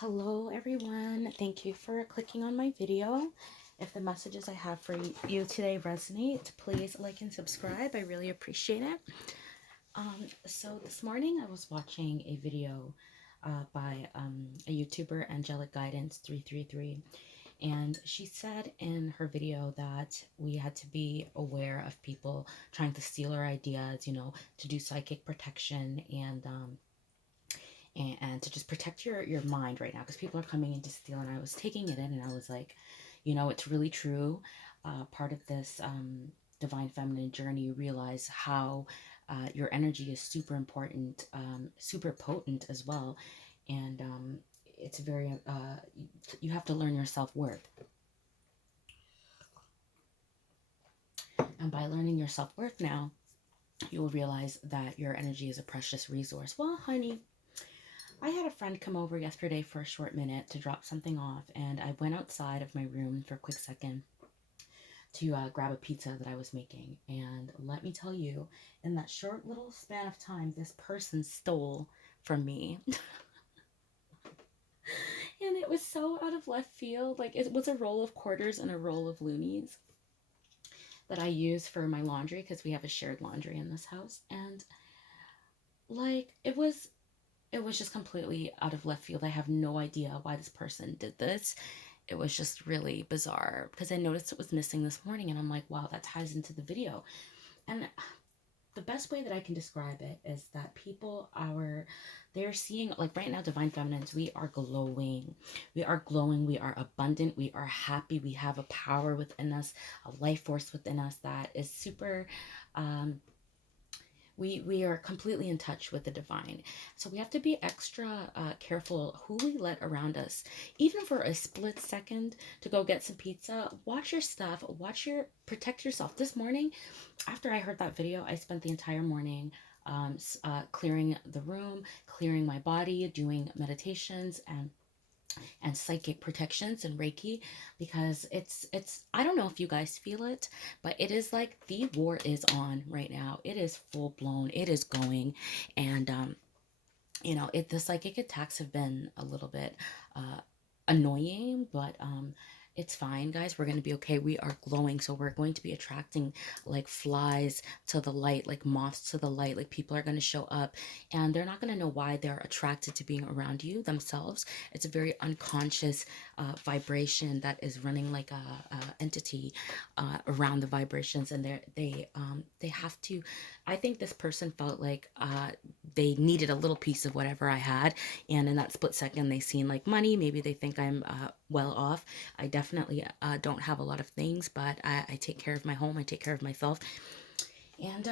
Hello everyone, thank you for clicking on my video. If the messages I have for you today resonate, please like and subscribe. I really appreciate it. So this morning I was watching a video by a YouTuber, Angelic Guidance 333, and she said in her video that we had to be aware of people trying to steal our ideas, to do psychic protection and to just protect your mind right now, because people are coming in to steal. And I was taking it in and I was like, it's really true. Part of this divine feminine journey, you realize how your energy is super important, super potent as well. And it's very you have to learn your self-worth, and by learning your self-worth now, you will realize that your energy is a precious resource. Well, honey, I had a friend come over yesterday for a short minute to drop something off, and I went outside of my room for a quick second to grab a pizza that I was making. And let me tell you, in that short little span of time, this person stole from me. And it was so out of left field. Like, it was a roll of quarters and a roll of loonies that I use for my laundry, because we have a shared laundry in this house. And like, it was just completely out of left field. I have no idea why this person did this. It was just really bizarre because I noticed it was missing this morning, and I'm like, wow, that ties into the video. And the best way that I can describe it is that they're seeing, like, right now, divine feminines, we are glowing. We are glowing. We are abundant. We are happy. We have a power within us, a life force within us that is super um, we are completely in touch with the divine. So we have to be extra careful who we let around us, even for a split second, to go get some pizza. Watch your stuff, protect yourself. This morning, after I heard that video, I spent the entire morning clearing the room, clearing my body, doing meditations and psychic protections and Reiki, because it's I don't know if you guys feel it, but it is like the war is on right now. It is full blown. It is going. And the psychic attacks have been a little bit annoying, but it's fine, guys. We're going to be okay. We are glowing, so we're going to be attracting like flies to the light, like moths to the light. Like, people are going to show up, and they're not going to know why they're attracted to being around you themselves. It's a very unconscious vibration that is running like a entity around the vibrations, and they have to. I think this person felt like they needed a little piece of whatever I had, and in that split second, they seen like money. Maybe they think I'm well off. I definitely don't have a lot of things, but I take care of my home. I take care of myself. And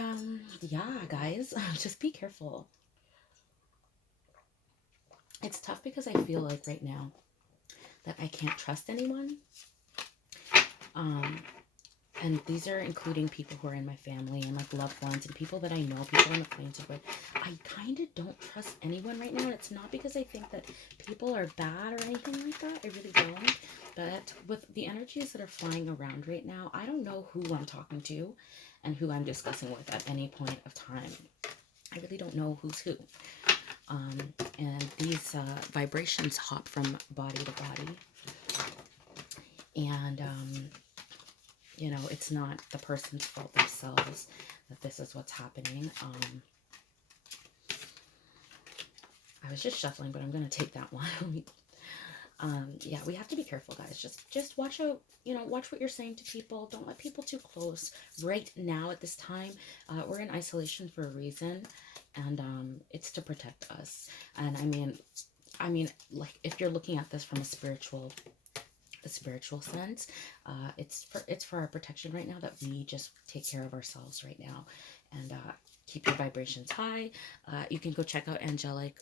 yeah, guys, just be careful. It's tough because I feel like right now that I can't trust anyone. And these are including people who are in my family and like loved ones and people that I know, people I'm acquainted with. I kind of don't trust anyone right now. And it's not because I think that people are bad or anything like that. I really don't. But with the energies that are flying around right now, I don't know who I'm talking to and who I'm discussing with at any point of time. I really don't know who's who. And these vibrations hop from body to body. And it's not the person's fault themselves that this is what's happening. I was just shuffling, but I'm going to take that one. Yeah, we have to be careful, guys. Just watch out, watch what you're saying to people. Don't let people too close right now at this time. We're in isolation for a reason, and it's to protect us. And I mean, like, if you're looking at this from a spiritual sense, it's for our protection right now, that we just take care of ourselves right now, and keep your vibrations high. You can go check out Angelic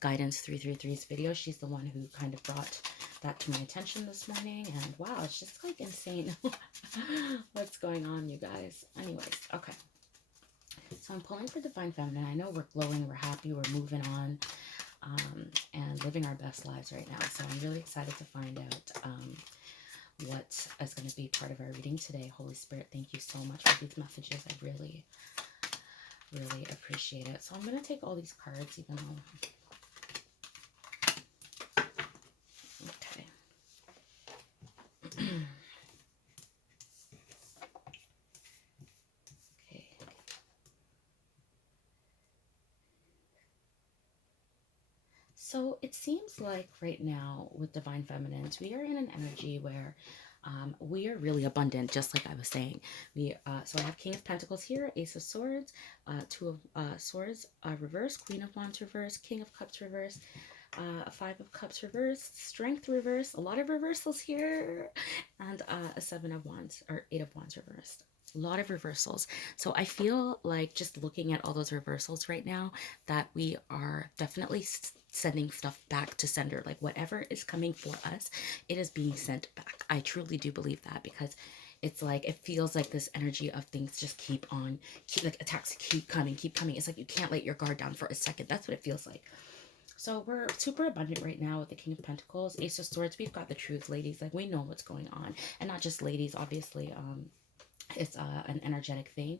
Guidance 333's video. She's the one who kind of brought that to my attention this morning, and wow, it's just like insane what's going on, you guys. Anyways, okay, so I'm pulling for divine feminine. I know we're glowing, we're happy, we're moving on, and living our best lives right now. So I'm really excited to find out what is going to be part of our reading today. Holy Spirit, thank you so much for these messages. I really, really appreciate it. So I'm going to take all these cards, even though So it seems like right now with Divine Feminines, we are in an energy where we are really abundant, just like I was saying. So I have King of Pentacles here, Ace of Swords, Two of Swords reverse, Queen of Wands reverse, King of Cups reverse, Five of Cups reverse, Strength reverse, a lot of reversals here, and a Seven of Wands or Eight of Wands reversed. A lot of reversals. So I feel like just looking at all those reversals right now that we are definitely sending stuff back to sender. Like whatever is coming for us, it is being sent back. I truly do believe that, because it's like it feels like this energy of things just like attacks keep coming, keep coming. It's like you can't let your guard down for a second. That's what it feels like. So we're super abundant right now with the King of Pentacles, Ace of Swords. We've got the truth, ladies. Like we know what's going on, and not just ladies. Obviously, it's an energetic thing,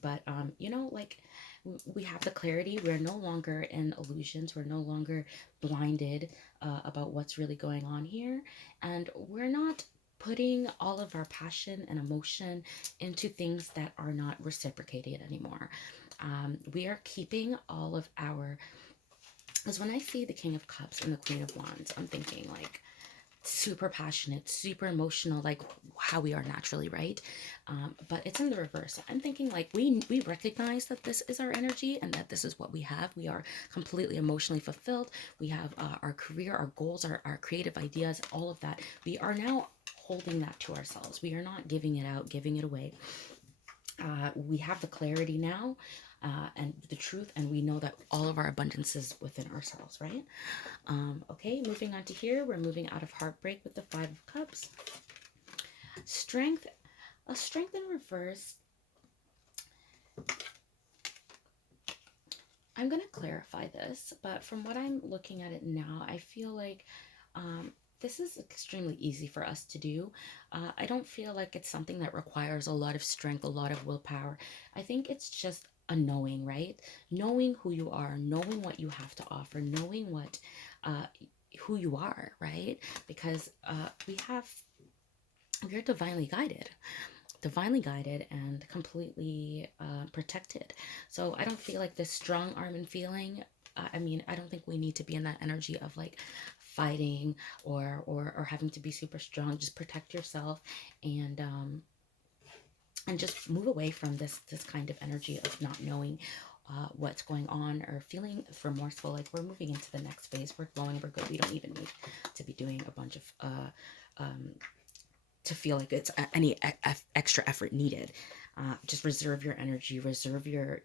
but you know, like we have the clarity. We're no longer in illusions. We're no longer blinded about what's really going on here, and we're not putting all of our passion and emotion into things that are not reciprocated anymore. We are keeping all of our, because when I see the King of Cups and the Queen of Wands, I'm thinking like super passionate, super emotional, like how we are naturally, right? But it's in the reverse. I'm thinking like we recognize that this is our energy and that this is what we have. We are completely emotionally fulfilled. We have our career, our goals, our creative ideas, all of that. We are now holding that to ourselves. We are not giving it out, giving it away. We have the clarity now and the truth, and we know that all of our abundance is within ourselves, right? Okay, moving on to here, we're moving out of heartbreak with the Five of Cups. Strength, a strength in reverse. I'm going to clarify this, but from what I'm looking at it now, I feel like this is extremely easy for us to do. I don't feel like it's something that requires a lot of strength, a lot of willpower. I think it's just a knowing, right? Knowing who you are, knowing what you have to offer, knowing what who you are, right? Because we're divinely guided and completely protected. So I don't feel like this strong arm and feeling. I mean, I don't think we need to be in that energy of like fighting or having to be super strong. Just protect yourself and just move away from this kind of energy of not knowing what's going on or feeling remorseful. Like we're moving into the next phase. We're glowing. We're good. We don't even need to be doing a bunch of to feel like it's any extra effort needed. Just reserve your energy, reserve your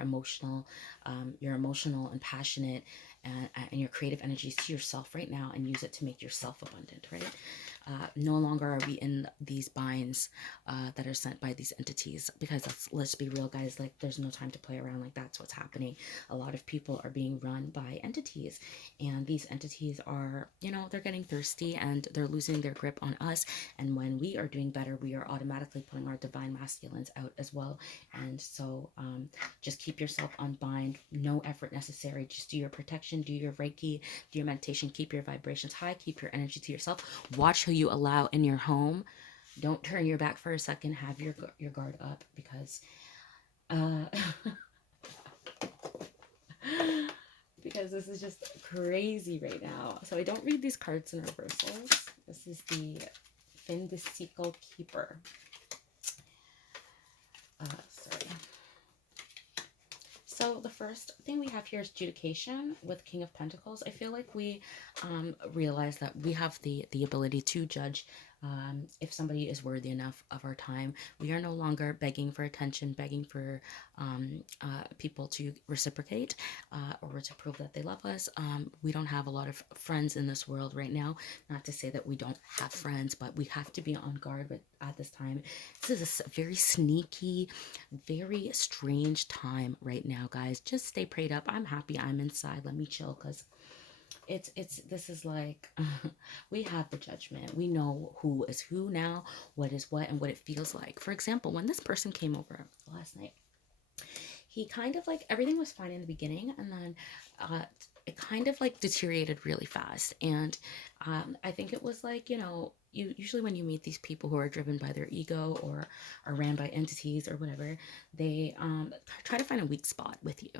emotional and passionate and your creative energies to yourself right now, and use it to make yourself abundant, right? No longer are we in these binds that are sent by these entities, because let's be real, guys, like there's no time to play around. Like that's what's happening. A lot of people are being run by entities, and these entities are, you know, they're getting thirsty and they're losing their grip on us. And when we are doing better, we are automatically pulling our divine masculines out as well. And so just keep yourself unbind. No effort necessary. Just do your protection, do your Reiki, do your meditation, keep your vibrations high, keep your energy to yourself. Watch who you allow in your home. Don't turn your back for a second. Have your guard up, because because this is just crazy right now. So I don't read these cards in reversals. This is the Fin de Sickle Keeper. Sorry. So the first thing we have here is judication with King of Pentacles. I feel like we realize that we have the ability to judge if somebody is worthy enough of our time. We are no longer begging for attention, begging for people to reciprocate or to prove that they love us. We don't have a lot of friends in this world right now. Not to say that we don't have friends, but we have to be on guard at this time. This is a very sneaky, very strange time right now, guys. Just stay prayed up. I'm happy I'm inside. Let me chill, because this is like we have the judgment. We know who is who now, what is what, and what it feels like. For example, when this person came over last night, he kind of like, everything was fine in the beginning, and then it kind of like deteriorated really fast. And I think it was like, you usually when you meet these people who are driven by their ego or are ran by entities or whatever, they try to find a weak spot with you.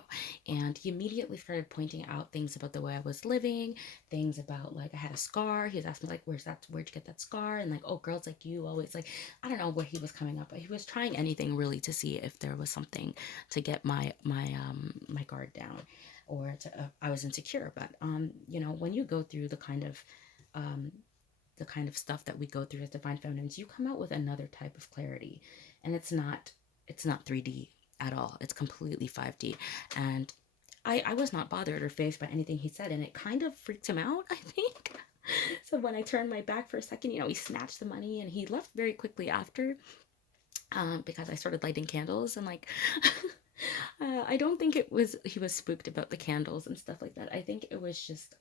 And he immediately started pointing out things about the way I was living, things about like I had a scar. He was asking me like, where'd you get that scar? And like, oh, girls like you always like, I don't know where he was coming up, but he was trying anything really to see if there was something to get my guard down, or I was insecure. But when you go through um, the kind of stuff that we go through as divine feminines, you come out with another type of clarity, and it's not 3D at all. It's completely 5D, and I was not bothered or phased by anything he said, and it kind of freaked him out, I think. So when I turned my back for a second, he snatched the money and he left very quickly after, because I started lighting candles and like I don't think he was spooked about the candles and stuff like that. I think it was just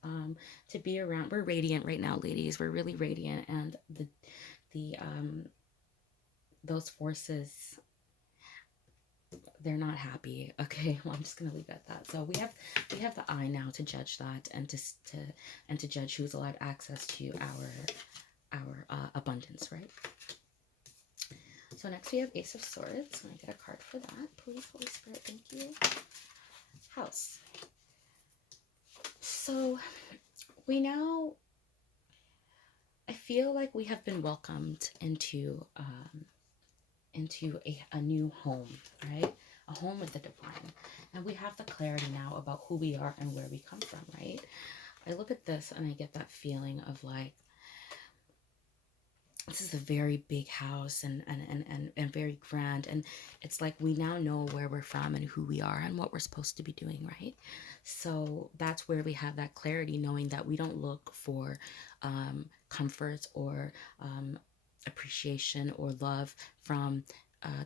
to be around. We're radiant right now, ladies. We're really radiant, and the those forces, they're not happy. Okay, well, I'm just gonna leave it at that. So we have the eye now to judge that, and to judge who's allowed access to our abundance, right? So next we have Ace of Swords. Can I get a card for that, please, Holy Spirit? Thank you. House. So I feel like we have been welcomed into a new home, right? A home with the divine. And we have the clarity now about who we are and where we come from, right? I look at this and I get that feeling of like, this is a very big house and very grand, and it's like we now know where we're from and who we are and what we're supposed to be doing, right? So that's where we have that clarity, knowing that we don't look for comfort or appreciation or love from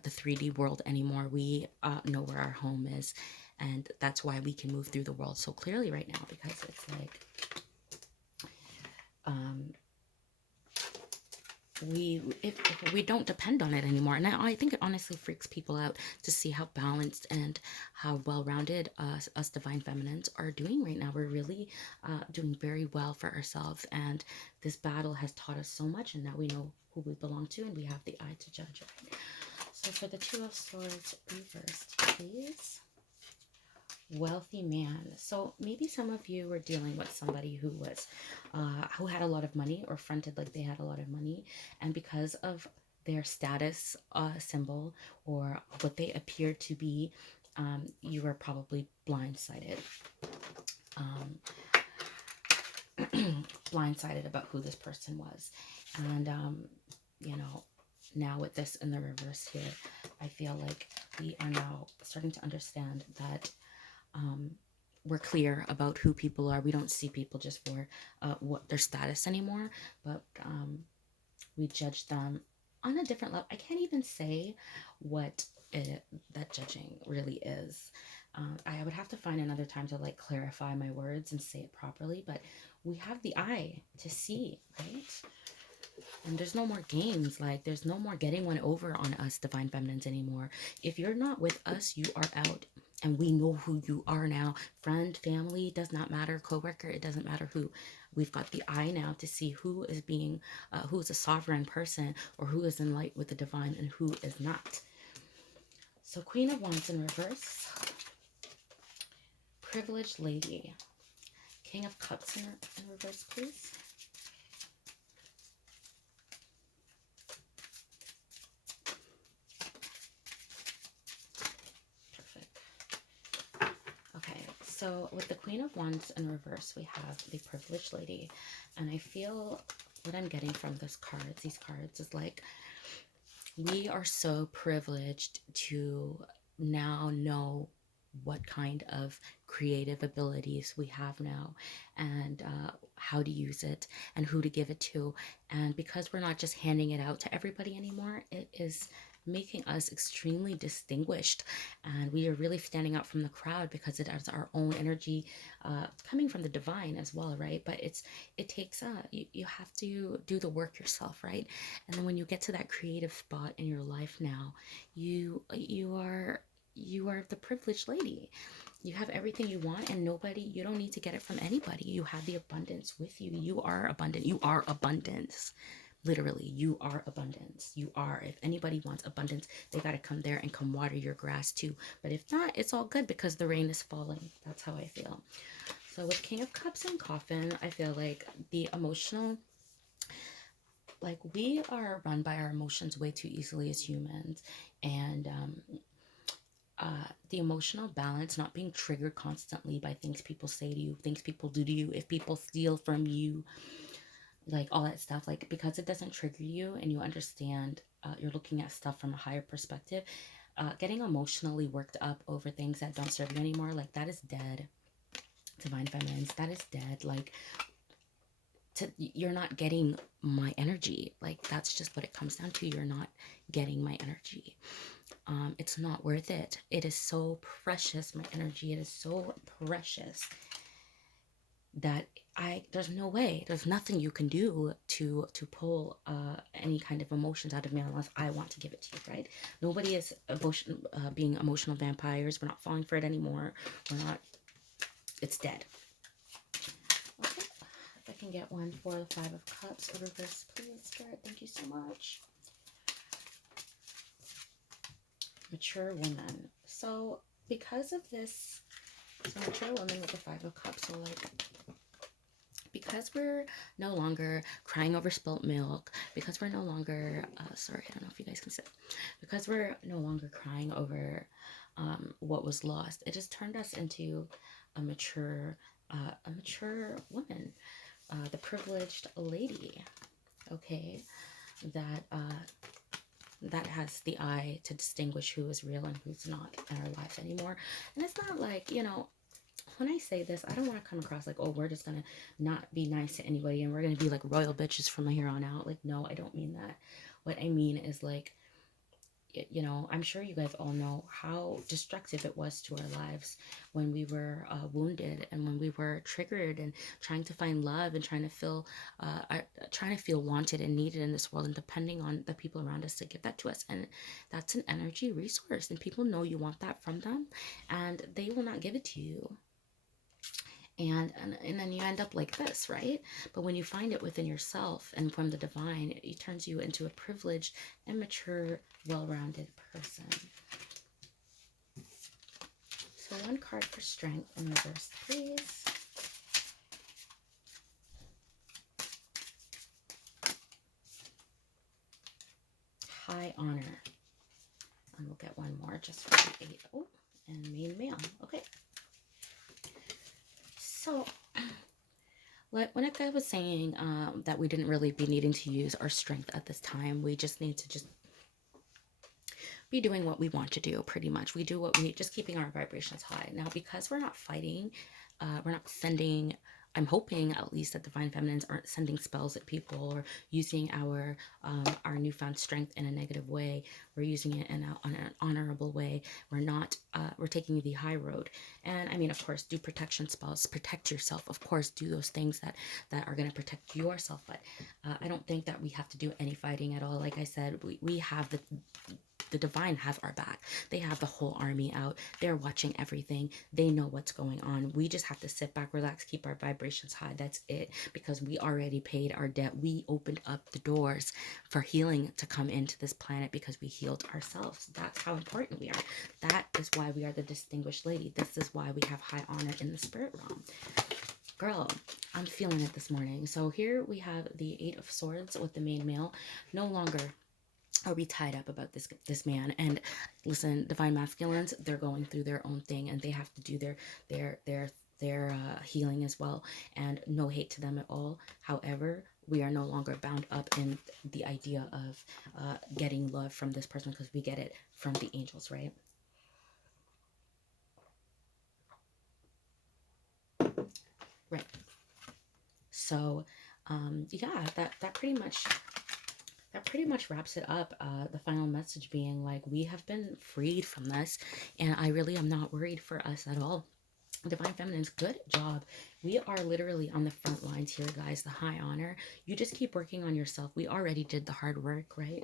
the 3D world anymore. We know where our home is, and that's why we can move through the world so clearly right now, because it's like if we don't depend on it anymore. And I think it honestly freaks people out to see how balanced and how well-rounded us divine feminines are doing right now. We're really doing very well for ourselves, and this battle has taught us so much, and now we know who we belong to, and we have the eye to judge it. So for the Two of Swords reversed, please. Wealthy man. So maybe some of you were dealing with somebody who was who had a lot of money, or fronted like they had a lot of money, and because of their status symbol or what they appeared to be, you were probably blindsided. Blindsided about who this person was. And now with this in the reverse here, I feel like we are now starting to understand that we're clear about who people are. We don't see people just for what their status anymore, but we judge them on a different level. I can't even say what that judging really is. I would have to find another time to like clarify my words and say it properly, but we have the eye to see, right? And there's no more games. Like, there's no more getting one over on us divine feminines anymore. If you're not with us, you are out. And we know who you are now. Friend, family, does not matter. Coworker, it doesn't matter who. We've got the eye now to see who is who is a sovereign person, or who is in light with the divine and who is not. So Queen of Wands in reverse. Privileged Lady. King of Cups in reverse, please. So with the Queen of Wands in reverse, we have the Privileged Lady. And I feel what I'm getting from these cards is like, we are so privileged to now know what kind of creative abilities we have now, and how to use it and who to give it to. And because we're not just handing it out to everybody anymore, it is making us extremely distinguished, and we are really standing out from the crowd because it is our own energy coming from the divine as well, right? But it takes you have to do the work yourself, right? And then when you get to that creative spot in your life now, you are you are the privileged lady. You have everything you want, and you don't need to get it from anybody. You have the abundance with you. You are abundant. You are abundance. Literally, you are abundance. You are. If anybody wants abundance, they got to come there and come water your grass too. But if not, it's all good because the rain is falling. That's how I feel. So with King of Cups and Coffin, I feel like the emotional, like we are run by our emotions way too easily as humans. And the emotional balance, not being triggered constantly by things people say to you, things people do to you, if people steal from you, like all that stuff, like because it doesn't trigger you and you understand, you're looking at stuff from a higher perspective, getting emotionally worked up over things that don't serve you anymore, like that is dead. Divine Feminines, that is dead. Like, you're not getting my energy. Like, that's just what it comes down to. You're not getting my energy. It's not worth it. It is so precious, my energy. It is so precious that there's no way, there's nothing you can do to pull any kind of emotions out of me unless I want to give it to you, right? Nobody is being emotional vampires. We're not falling for it anymore. We're not. It's dead. Okay, if I can get one for the Five of Cups, a reverse, please, Spirit. Thank you so much. Mature woman. So because of this, so mature woman with the Five of Cups, so like, because we're no longer crying over spilt milk, because we're no longer, sorry, I don't know if you guys can see, because we're no longer crying over what was lost, it has turned us into a mature woman, the privileged lady, okay, that has the eye to distinguish who is real and who's not in our lives anymore. And it's not like, you know, when I say this, I don't want to come across like, oh, we're just going to not be nice to anybody and we're going to be like royal bitches from here on out. Like, no, I don't mean that. What I mean is like, you know, I'm sure you guys all know how destructive it was to our lives when we were wounded and when we were triggered and trying to find love and trying to feel wanted and needed in this world, and depending on the people around us to give that to us. And that's an energy resource, and people know you want that from them, and they will not give it to you. And then you end up like this, right? But when you find it within yourself and from the divine, it turns you into a privileged and mature, well-rounded person. So one card for strength in reverse, please. High honor. And we'll get one more just for the 8. Oh, and main male. Okay. So when I was saying that we didn't really be needing to use our strength at this time, we just need to just be doing what we want to do, pretty much. We do what we need, just keeping our vibrations high. Now, because we're not fighting, we're not sending, I'm hoping at least that Divine Feminines aren't sending spells at people or using our newfound strength in a negative way. We're using it in an honorable way. We're not, we're taking the high road. And I mean, of course, do protection spells, protect yourself. Of course, do those things that are going to protect yourself. But I don't think that we have to do any fighting at all. Like I said, we have the divine have our back. They have the whole army out. They're watching everything. They know what's going on. We just have to sit back, relax, keep our vibrations high. That's it. Because we already paid our debt. We opened up the doors for healing to come into this planet because we healed ourselves. That's how important we are. That is why we are the distinguished lady. This is why we have high honor in the spirit realm. Girl, I'm feeling it this morning. So here we have the 8 of Swords with the main male. No longer are we tied up about this man. And listen, divine masculines, they're going through their own thing and they have to do their healing as well, and no hate to them at all. However, we are no longer bound up in the idea of getting love from this person because we get it from the angels, right? Right. So yeah, that pretty much wraps it up. The final message being like, we have been freed from this, and I really am not worried for us at all. Divine Feminines, good job. We are literally on the front lines here, guys. The high honor. You just keep working on yourself. We already did the hard work, right?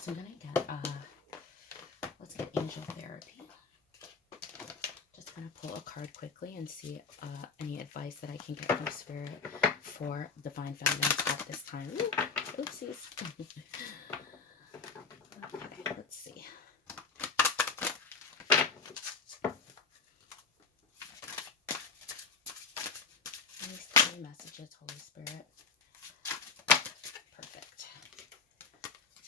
So I'm gonna get let's get angel therapy. Just going to pull a card quickly and see any advice that I can get from Spirit for Divine Feminines at this time. Ooh, oopsies. Okay, let's see. These 3 messages, Holy Spirit. Perfect.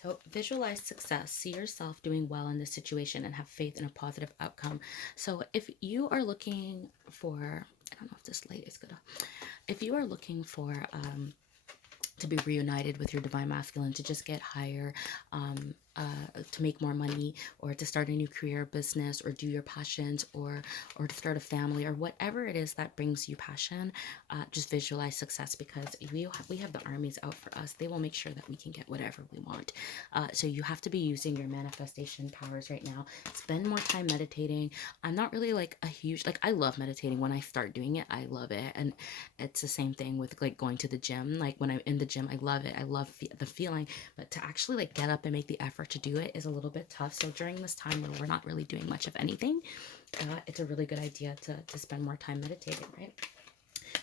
So visualize success. See yourself doing well in this situation and have faith in a positive outcome. So if you are looking for, I don't know if this light is good. If you are looking for to be reunited with your divine masculine, to just get higher, to make more money, or to start a new career, business, or do your passions, or to start a family, or whatever it is that brings you passion, just visualize success, because we have the armies out for us. They will make sure that we can get whatever we want. So you have to be using your manifestation powers right now. Spend more time meditating. I'm not really like a huge, like, I love meditating. When I start doing it, I love it. And it's the same thing with like going to the gym. Like when I'm in the gym, I love it. I love the feeling, but to actually like get up and make the effort to do it is a little bit tough. So during this time where we're not really doing much of anything, it's a really good idea to spend more time meditating, right?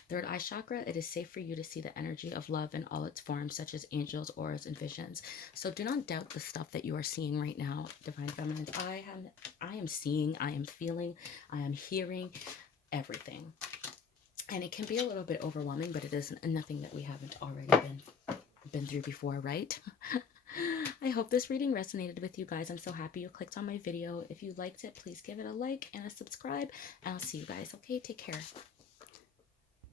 Third eye chakra, it is safe for you to see the energy of love in all its forms, such as angels, auras, and visions. So do not doubt the stuff that you are seeing right now, Divine Feminines. I am seeing, I am feeling, I am hearing everything. And it can be a little bit overwhelming, but it isn't nothing that we haven't already been through before, right? I hope this reading resonated with you guys. I'm so happy you clicked on my video. If you liked it, please give it a like and a subscribe, and I'll see you guys. Okay, take care.